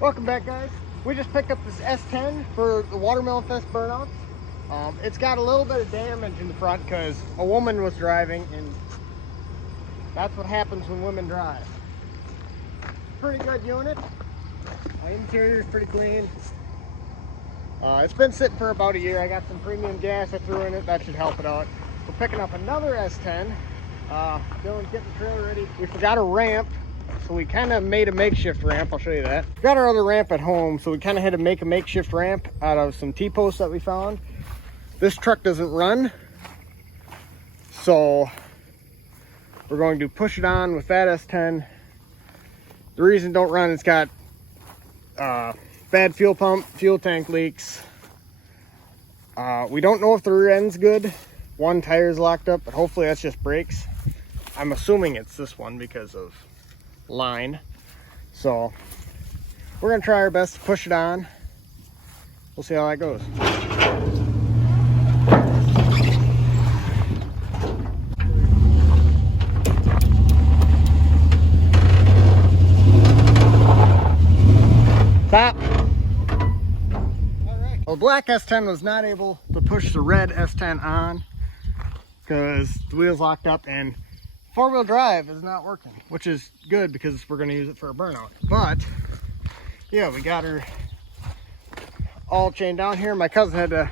Welcome back, guys. We just picked up this S10 for the Watermelon Fest burnouts. It's got a little bit of damage in the front because a woman was driving, and that's what happens when women drive. Pretty good unit. Interior is pretty clean. It's been sitting for about a year. I got some premium gas I threw in it. That should help it out. We're picking up another S10. Dylan's getting the trailer ready. We forgot a ramp, so we kind of made a makeshift ramp. I'll show you that. We got our other ramp at home, so we kind of had to make a makeshift ramp out of some T-posts that we found. This truck doesn't run, so we're going to push it on with that S10. The reason it don't run, it's got bad fuel pump, fuel tank leaks. We don't know if the rear end's good. One tire is locked up, but hopefully that's just brakes. I'm assuming it's this one because of line. So we're gonna try our best to push it on. We'll see how that goes. Stop. All right. Well, the black S10 was not able to push the red S10 on because the wheel's locked up, and four-wheel drive is not working, which is good because we're going to use it for a burnout. But yeah, we got her all chained down here. My cousin had to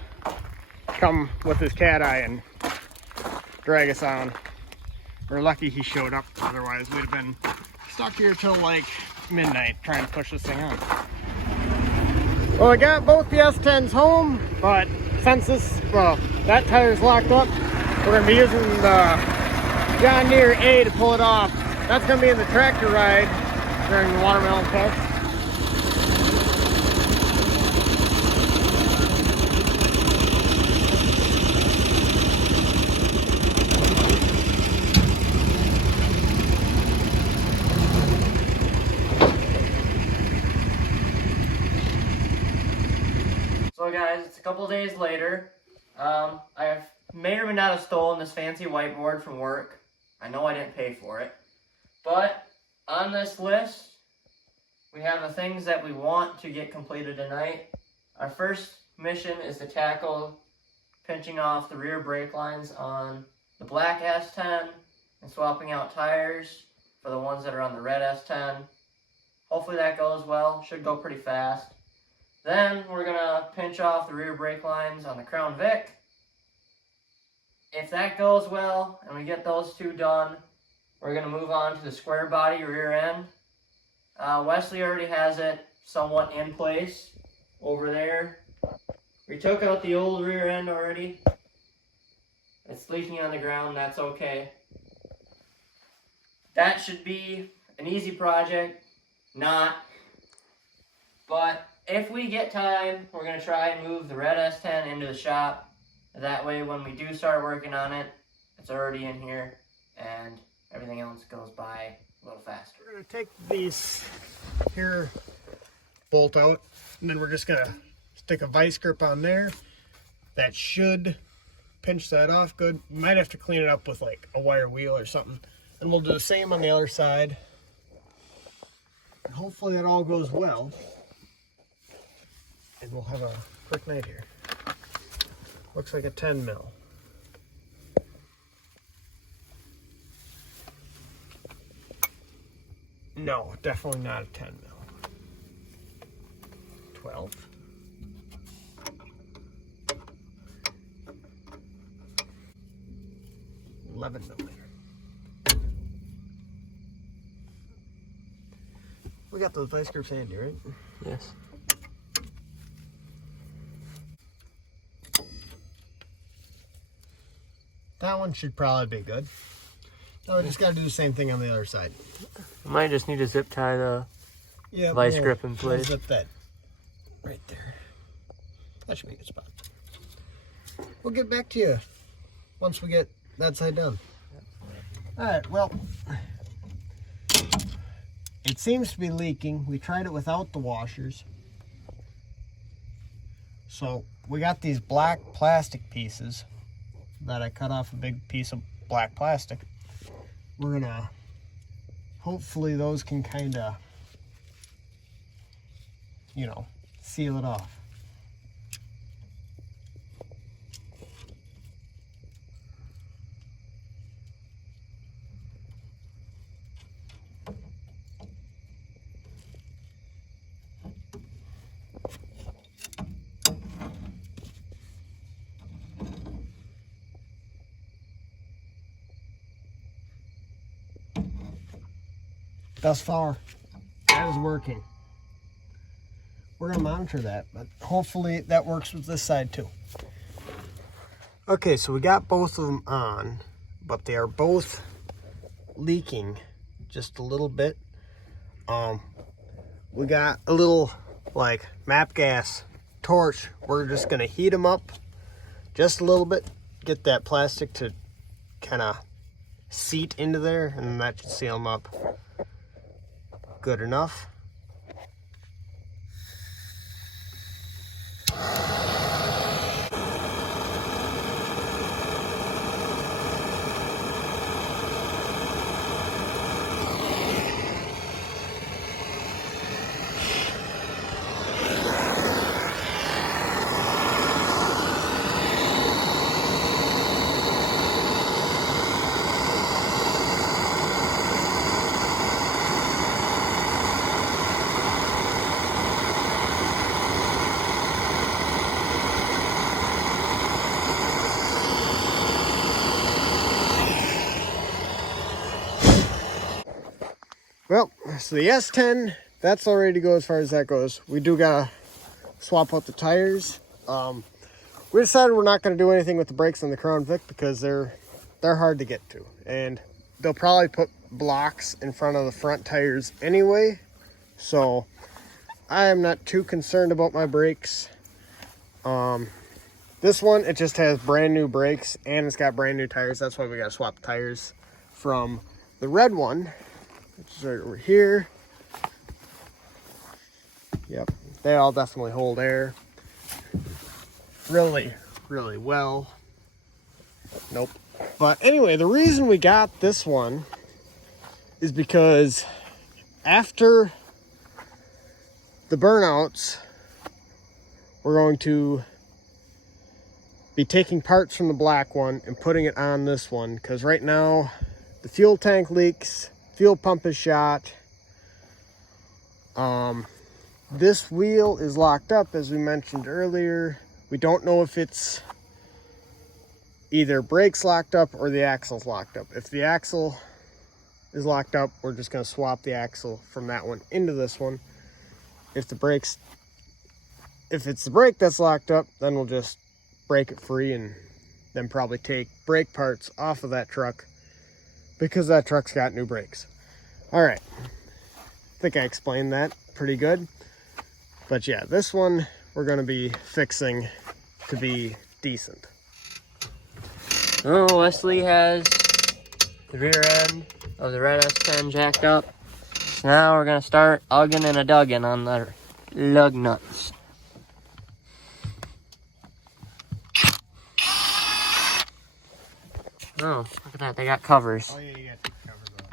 come with his cat eye and drag us on. We're lucky he showed up, otherwise we'd have been stuck here till like midnight trying to push this thing on. Well, I got both the S10s home, but since that tire's locked up, we're going to be using the John Deere A to pull it off. That's going to be in the tractor ride during the Watermelon Fest. So guys, it's a couple days later. I may or may not have stolen this fancy whiteboard from work. I know I didn't pay for it. But on this list, we have the things that we want to get completed tonight. Our first mission is to tackle pinching off the rear brake lines on the black S10 and swapping out tires for the ones that are on the red S10. Hopefully that goes well. Should go pretty fast. Then we're going to pinch off the rear brake lines on the Crown Vic. If that goes well and we get those two done, we're going to move on to the square body rear end. Wesley already has it somewhat in place over there. We took out the old rear end already. It's leaking on the ground, that's okay. That should be an easy project. Not. But if we get time, we're going to try and move the red S10 into the shop. That way when we do start working on it, it's already in here and everything else goes by a little faster. We're going to take these here bolt out, and then we're just going to stick a vice grip on there. That should pinch that off good. You might have to clean it up with like a wire wheel or something. And we'll do the same on the other side. And hopefully that all goes well. And we'll have a quick night here. Looks like a 10 mil. No, definitely not a 10 mil. 12. 11 millimeter. We got those vice grips handy, right? Yes. That one should probably be good. No, we just got to do the same thing on the other side. I might just need to zip tie the vice grip in place. Zip that right there. That should be a good spot. We'll get back to you once we get that side done. All right, well, it seems to be leaking. We tried it without the washers. So we got these black plastic pieces that I cut off a big piece of black plastic. We're gonna, hopefully those can kind of you know, seal it off. Thus far, that is working. We're gonna monitor that, but hopefully that works with this side too. Okay, so we got both of them on, but they are both leaking just a little bit. We got a little like MAP gas torch. We're just gonna heat them up just a little bit, get that plastic to kind of seat into there, and that should seal them up good enough. Well, so the S10, that's all ready to go as far as that goes. We do gotta swap out the tires. We decided we're not gonna do anything with the brakes on the Crown Vic because they're hard to get to, and they'll probably put blocks in front of the front tires anyway. So I am not too concerned about my brakes. This one, it just has brand new brakes and it's got brand new tires. That's why we gotta swap the tires from the red one, which is right over here. Yep, they all definitely hold air really, really well. Nope. But anyway, the reason we got this one is because after the burnouts, we're going to be taking parts from the black one and putting it on this one, because right now the fuel tank leaks, fuel pump is shot. This wheel is locked up, as we mentioned earlier. We don't know if it's either brakes locked up or the axle's locked up. If the axle is locked up, we're just going to swap the axle from that one into this one. If it's the brake that's locked up, then we'll just break it free and then probably take brake parts off of that truck, because that truck's got new brakes. All right, I think I explained that pretty good. But yeah, this one we're going to be fixing to be decent. Oh, Wesley has the rear end of the red S10 jacked up. So now we're going to start ugging and a-dugging on the lug nuts. Oh, look at that, they got covers. Oh yeah, you got to cover those.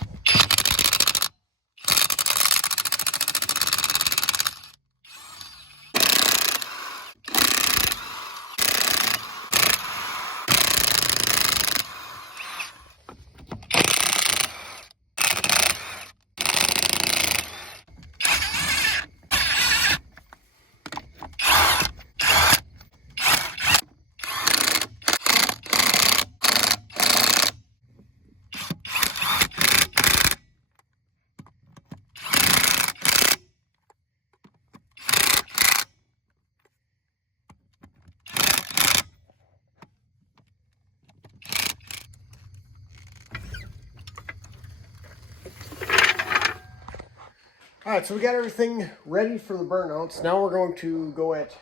All right, so we got everything ready for the burnouts. Now we're going to go at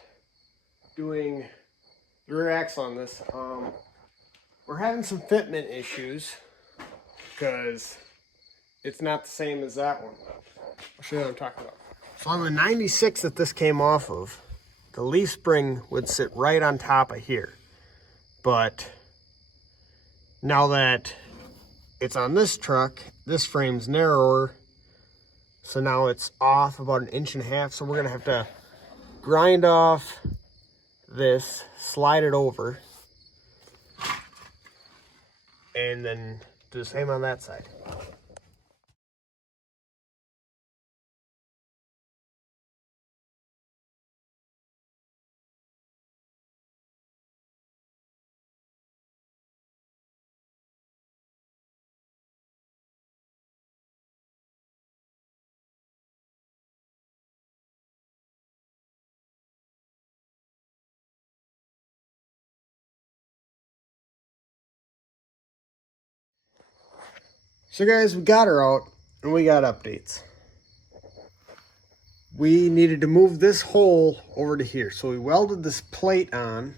doing the rear axle on this. We're having some fitment issues because it's not the same as that one. I'll show you what I'm talking about. So on the 96 that this came off of, the leaf spring would sit right on top of here. But now that it's on this truck, this frame's narrower. So now it's off about 1.5 inches. So we're gonna have to grind off this, slide it over, and then do the same on that side. So guys, we got her out and we got updates. We needed to move this hole over to here. So we welded this plate on,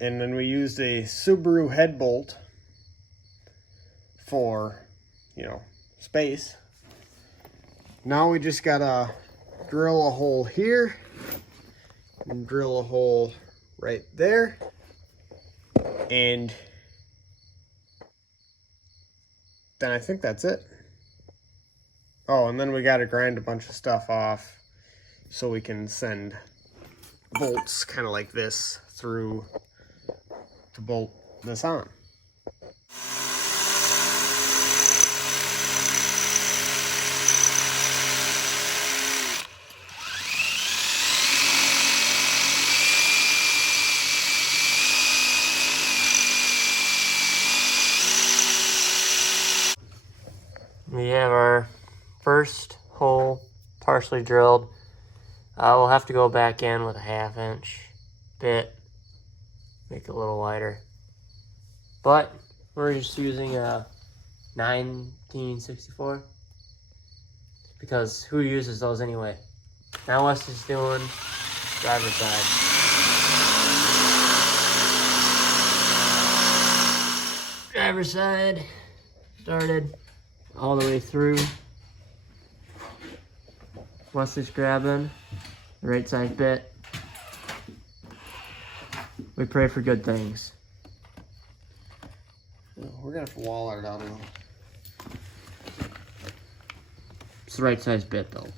and then we used a Subaru head bolt for, space. Now we just gotta drill a hole here and drill a hole right there. And then I think that's it. Oh, and then we got to grind a bunch of stuff off so we can send bolts kind of like this through to bolt this on. We have our first hole partially drilled. We'll have to go back in with a 1/2 inch bit, make it a little wider. But we're just using a 1964 because who uses those anyway? Now Wes is doing driver's side. Driver's side started all the way through. Wesley's grabbing the right side bit. We pray for good things. We're gonna have to wall it out a little. It's the right size bit though.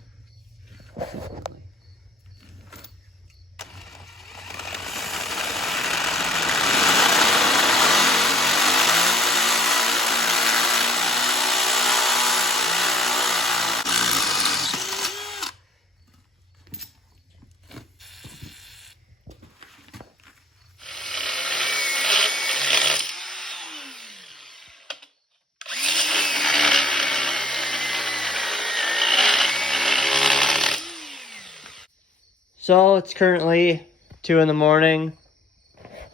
So it's currently 2 in the morning.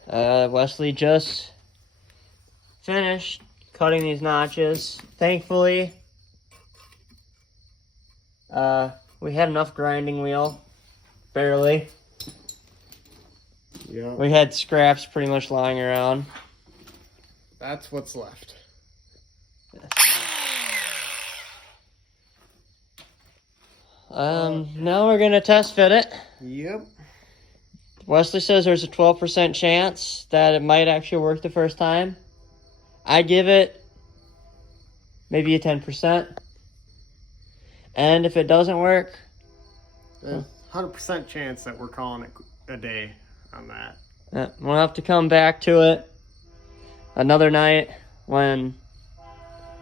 Wesley just finished cutting these notches. Thankfully, we had enough grinding wheel, barely. Yeah. We had scraps pretty much lying around. That's what's left. Now we're gonna test fit it. Yep. Wesley says there's a 12% chance that it might actually work the first time. I give it maybe a 10%. And if it doesn't work, There's 100% chance that we're calling it a day on that. we'll have to come back to it another night when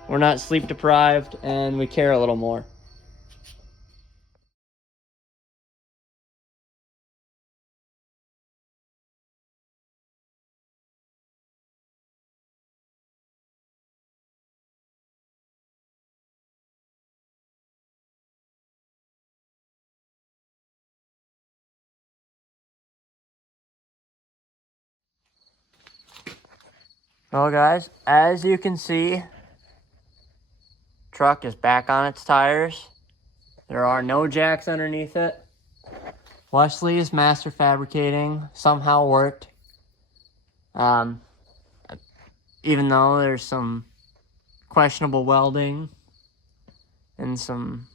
we're not sleep deprived and we care a little more. Well guys, as you can see, truck is back on its tires. There are no jacks underneath it. Wesley's master fabricating somehow worked. Even though there's some questionable welding and some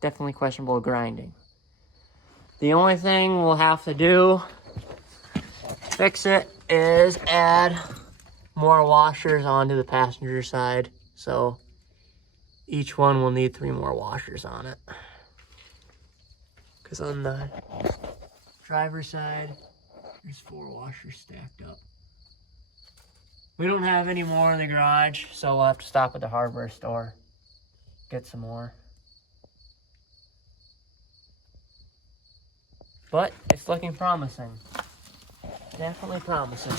definitely questionable grinding. The only thing we'll have to do to fix it is add more washers onto the passenger side. So each one will need 3 more washers on it. Because on the driver's side, there's 4 washers stacked up. We don't have any more in the garage, so we'll have to stop at the hardware store, get some more. But it's looking promising. Definitely promising.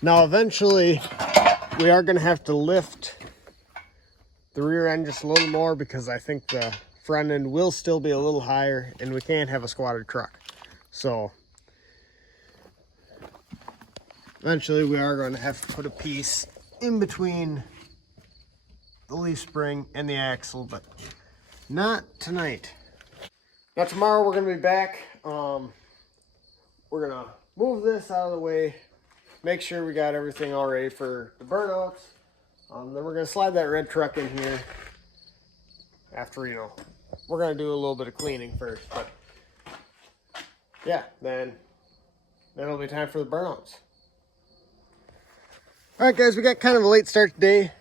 Now eventually we are going to have to lift the rear end just a little more because I think the front end will still be a little higher and we can't have a squatted truck. So eventually we are going to have to put a piece in between the leaf spring and the axle, but not tonight. Now tomorrow we're going to be back. We're going to move this out of the way, make sure we got everything all ready for the burnouts. Then we're going to slide that red truck in here after, you know, we're going to do a little bit of cleaning first. But yeah, then it'll be time for the burnouts. All right, guys, we got kind of a late start today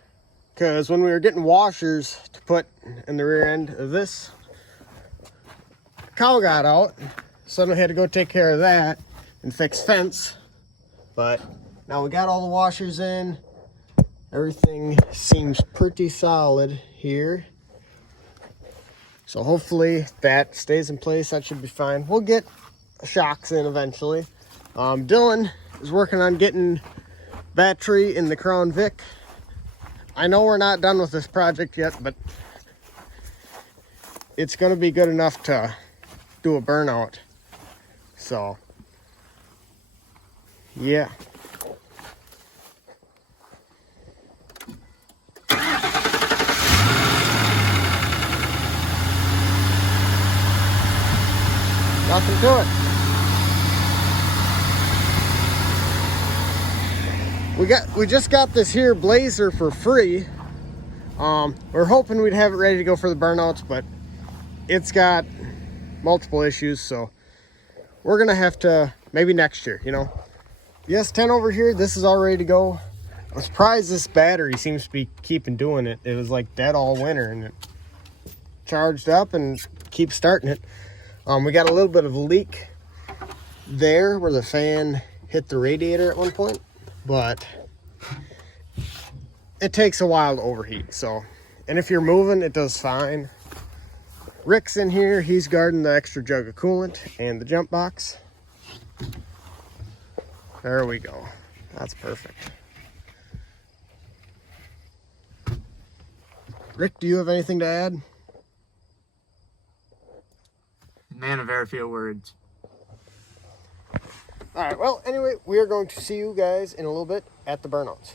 because when we were getting washers to put in the rear end of this, cow got out, so then we had to go take care of that and fix fence. But now we got all the washers in. Everything seems pretty solid here. So hopefully that stays in place. That should be fine. We'll get shocks in eventually. Dylan is working on getting battery in the Crown Vic. I know we're not done with this project yet, but it's going to be good enough to do a burnout. So yeah. Nothing to it. We just got this here Blazer for free. We're hoping we'd have it ready to go for the burnouts, but it's got multiple issues, so we're gonna have to maybe next year, you know. The S10 over here, this is all ready to go. I'm surprised this battery seems to be keeping doing it. It was like dead all winter and it charged up and keeps starting it. We got a little bit of a leak there where the fan hit the radiator at one point, but it takes a while to overheat. So, and if you're moving, it does fine. Rick's in here. He's guarding the extra jug of coolant and the jump box. There we go. That's perfect. Rick, do you have anything to add? Man of very few words. All right, well, anyway, we are going to see you guys in a little bit at the burnouts.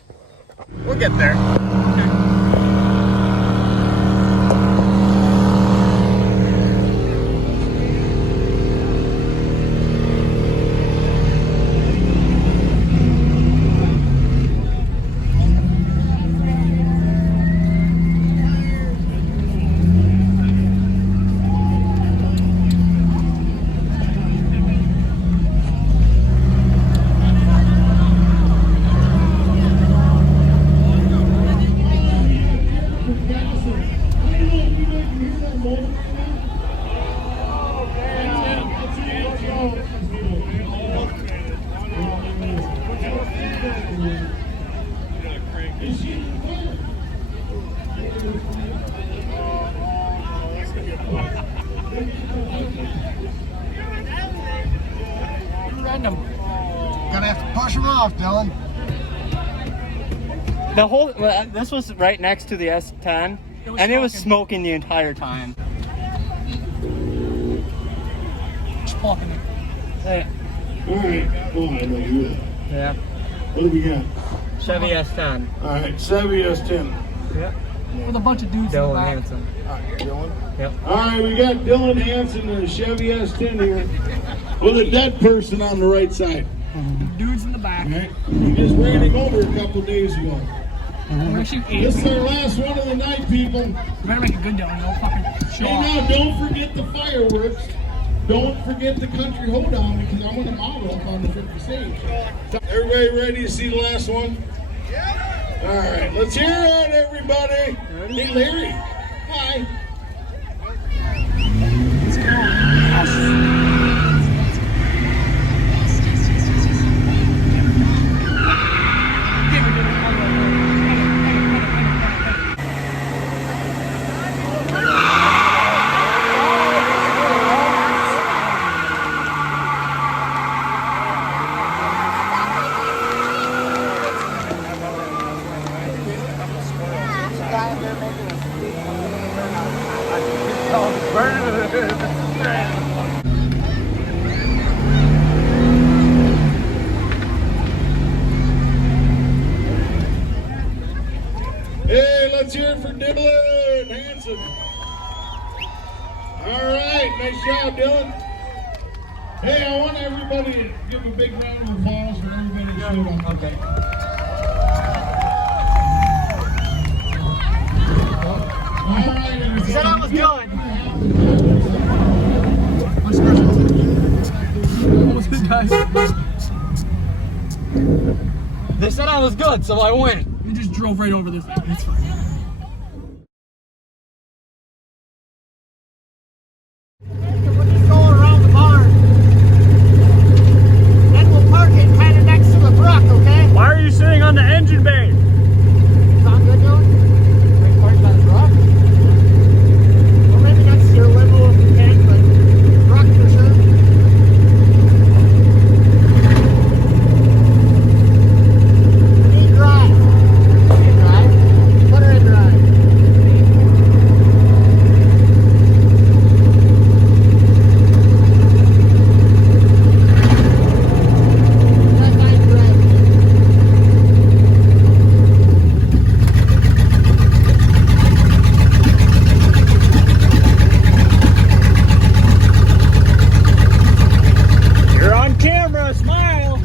We'll get there. Random. Gonna have to push them off, Dylan. The whole this was right next to the S10, and it was smoking the entire time. Smoking it. Yeah. All right. Oh, I know you. Yeah. What do we got? Chevy S10. All right, Chevy S10. Yep. With a bunch of dudes in the Dylan back. Hanson. All right, Dylan. Yep. All right, we got Dylan Hanson and a Chevy S10 here with a dead person on the right side. Dudes in the back. All right. We just ran him over a couple days ago. We're actually This is our last one of the night, people. We better make a good Dylan. Don't fucking show Hey, off. now don't forget the fireworks. Don't forget the country hoedown because I'm going to model up on the 50 stage. Everybody ready to see the last one? Yeah. All right, let's hear it, everybody. Hey, Larry. Hi. Let's go. Hey, let's hear it for Dylan Hanson. All right, nice job, Dylan. Hey, I want everybody to give a big round of applause for everybody that showed up. Okay. All right, everybody. Said I was good. Almost been guys. They said I was good, so I win. You just drove right over this. It's fine. We'll just go around the barn. Then we'll park it kind of next to the truck, okay? Why are you sitting on the engine bay? Sound good, Dylan? Wait, park by the truck? Well, maybe next to your limo if you can, but truck for sure. Drive. Put her in drive. You're on camera. Smile.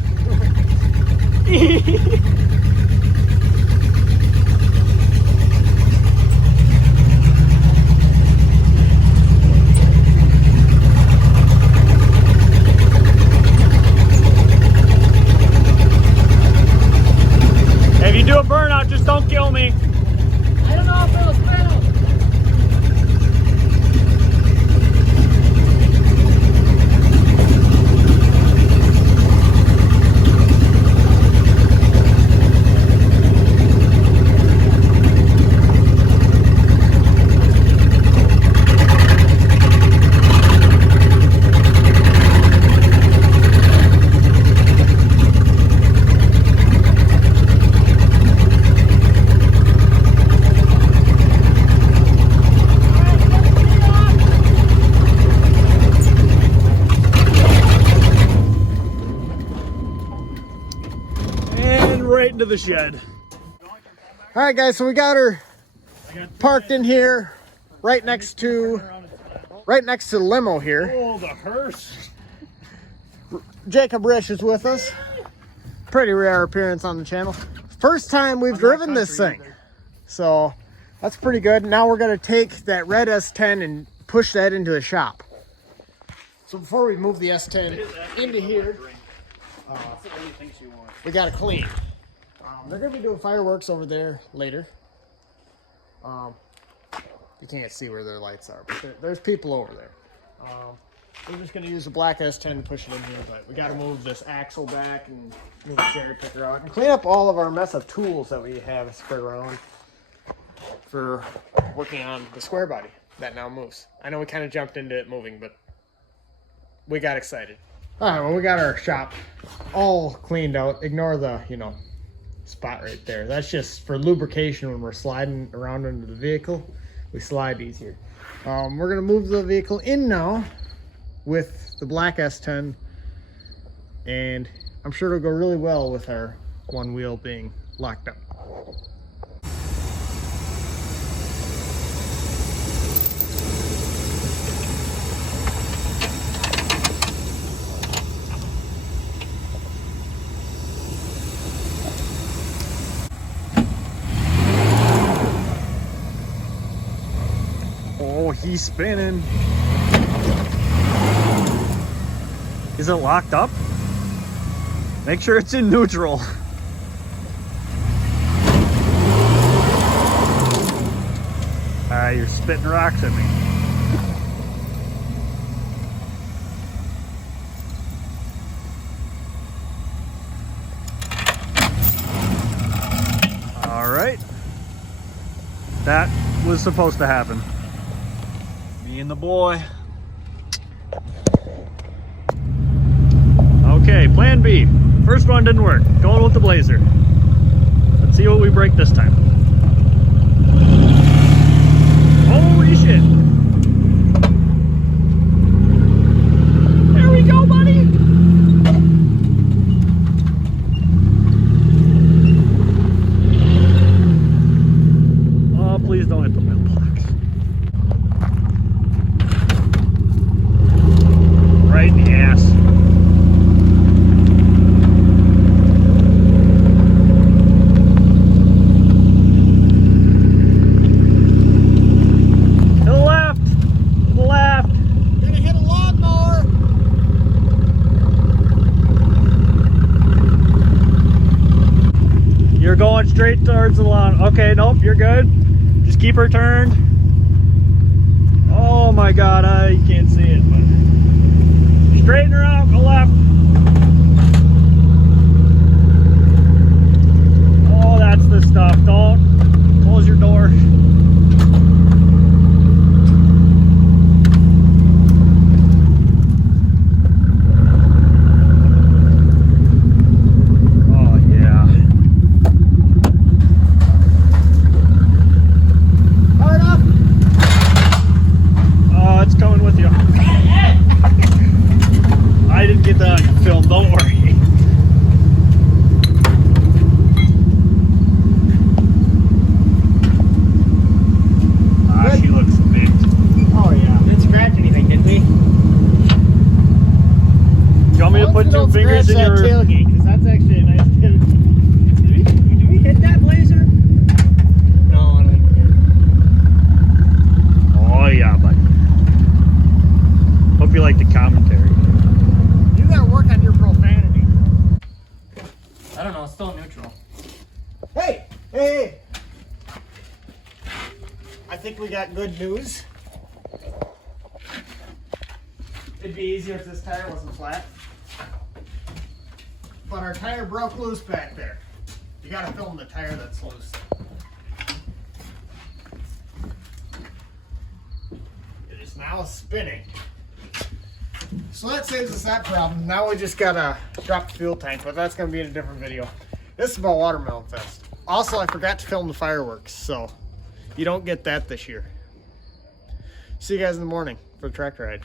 If you do a burnout, just don't kill me. I don't know if it'll spin. And right into the shed. All right, guys, so we got her parked in here, right next to the limo here. Oh, the hearse. Jacob Risch is with us. Pretty rare appearance on the channel. First time we've driven this thing, so that's pretty good. Now we're gonna take that red S10 and push that into the shop. So before we move the S10 into here, we gotta clean. They're gonna be doing fireworks over there later. You can't see where their lights are, but there's people over there. We're just gonna use the black S10 to push it in here, but we gotta move this axle back and move the cherry picker out and clean up all of our mess of tools that we have spread around for working on the square body that now moves. I know we kind of jumped into it moving, but we got excited. All right, well, we got our shop all cleaned out. Ignore the, spot right there. That's just for lubrication when we're sliding around into the vehicle. We slide easier. We're gonna move the vehicle in now with the black S10, and I'm sure it'll go really well with our one wheel being locked up. Oh, he's spinning. Is it locked up? Make sure it's in neutral. You're spitting rocks at me. All right. That was supposed to happen. Me and the boy. Okay, plan B. First one didn't work. Going with the Blazer. Let's see what we break this time. Holy shit. towards the lawn. Okay, nope, you're good. Just keep her turned. Oh my God, I can't see it, but straighten her out, go left. Oh, that's the stuff. Don't close your door. I didn't get that on film, don't worry. Ah, she looks big. Oh yeah. Didn't scratch anything, did we? Do you want me to put two fingers in your... tailgate, because that's actually a nice tailgate. Did we hit that blazer? No, I don't think we did. Oh yeah, buddy. Hope you like the commentary. You gotta work on your profanity. I don't know, it's still neutral. Hey! Hey! I think we got good news. It'd be easier if this tire wasn't flat. But our tire broke loose back there. You gotta film the tire that's loose. It is now spinning. So that saves us that problem. Now we just gotta drop the fuel tank, but that's gonna be in a different video. This is about Watermelon Fest. Also, I forgot to film the fireworks, so you don't get that this year. See you guys in the morning for the tractor ride.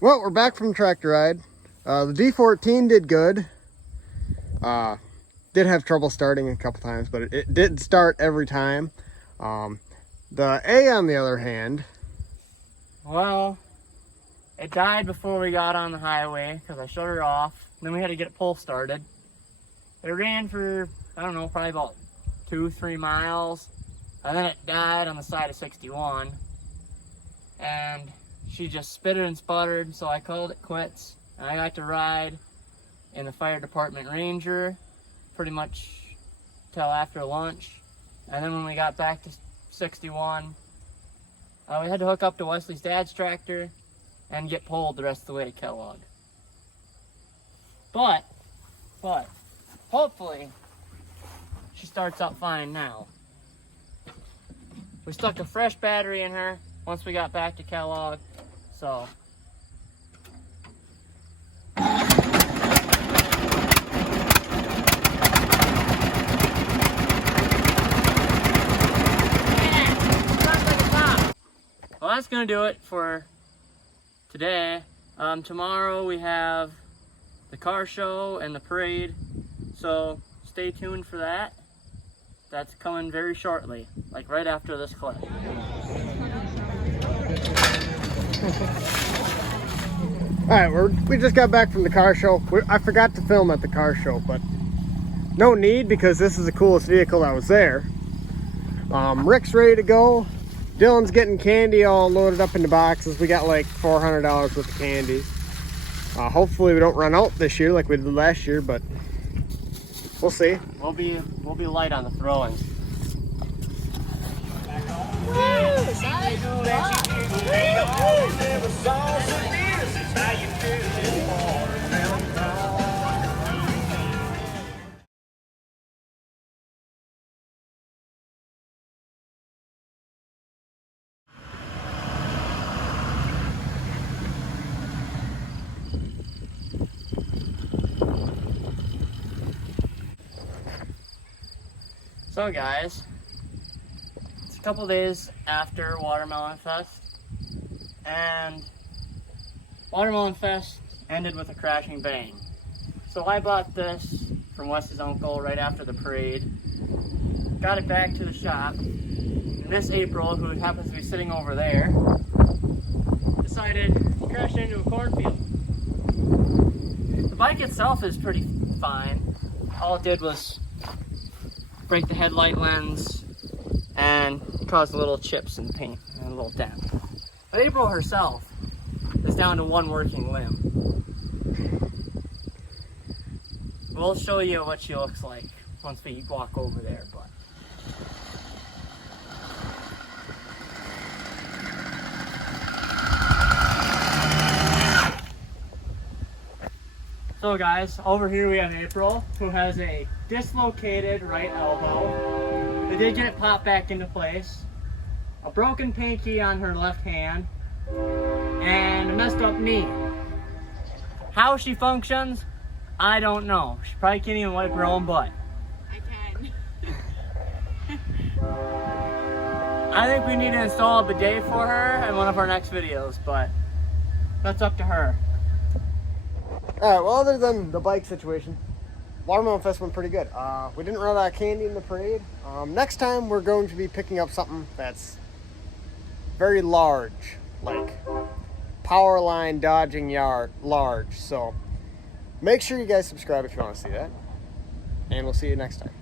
Well, we're back from the tractor ride. The D14 did good. Did have trouble starting a couple times, but it did start every time. The A, on the other hand, Well, it died before we got on the highway because I shut her off. Then we had to get it pull started. It ran for, I don't know, probably about 2-3 miles. And then it died on the side of 61. And she just spitted and sputtered, so I called it quits. And I got to ride in the fire department Ranger pretty much till after lunch. And then when we got back to 61, we had to hook up to Wesley's dad's tractor and get pulled the rest of the way to Kellogg. But, hopefully, she starts up fine now. We stuck a fresh battery in her once we got back to Kellogg, so. Well, that's gonna do it for today. Tomorrow we have the car show and the parade, so stay tuned for that. That's coming very shortly, like right after this clip. Alright, we just got back from the car show. I forgot to film at the car show, but no need because this is the coolest vehicle that was there. Rick's ready to go. Dylan's getting candy all loaded up into boxes. We got like $400 worth of candy. Hopefully we don't run out this year like we did last year, but we'll see. We'll be light on the throwing. So guys, it's a couple days after Watermelon Fest, and Watermelon Fest ended with a crashing bang. So I bought this from Wes's uncle right after the parade, got it back to the shop, and Miss April, who happens to be sitting over there, decided to crash into a cornfield. The bike itself is pretty fine. All it did was break the headlight lens and caused little chips and paint and a little dent. But April herself is down to one working limb. We'll show you what she looks like once we walk over there, but so guys, over here we have April, who has a dislocated right elbow. They did get it popped back into place. A broken pinky on her left hand. And a messed up knee. How she functions, I don't know. She probably can't even wipe her own butt. I can. I think we need to install a bidet for her in one of our next videos, but that's up to her. Alright, well, other than the bike situation, Watermelon Fest went pretty good. We didn't run out of candy in the parade. Next time we're going to be picking up something that's very large, like power line dodging large. So make sure you guys subscribe if you want to see that. And we'll see you next time.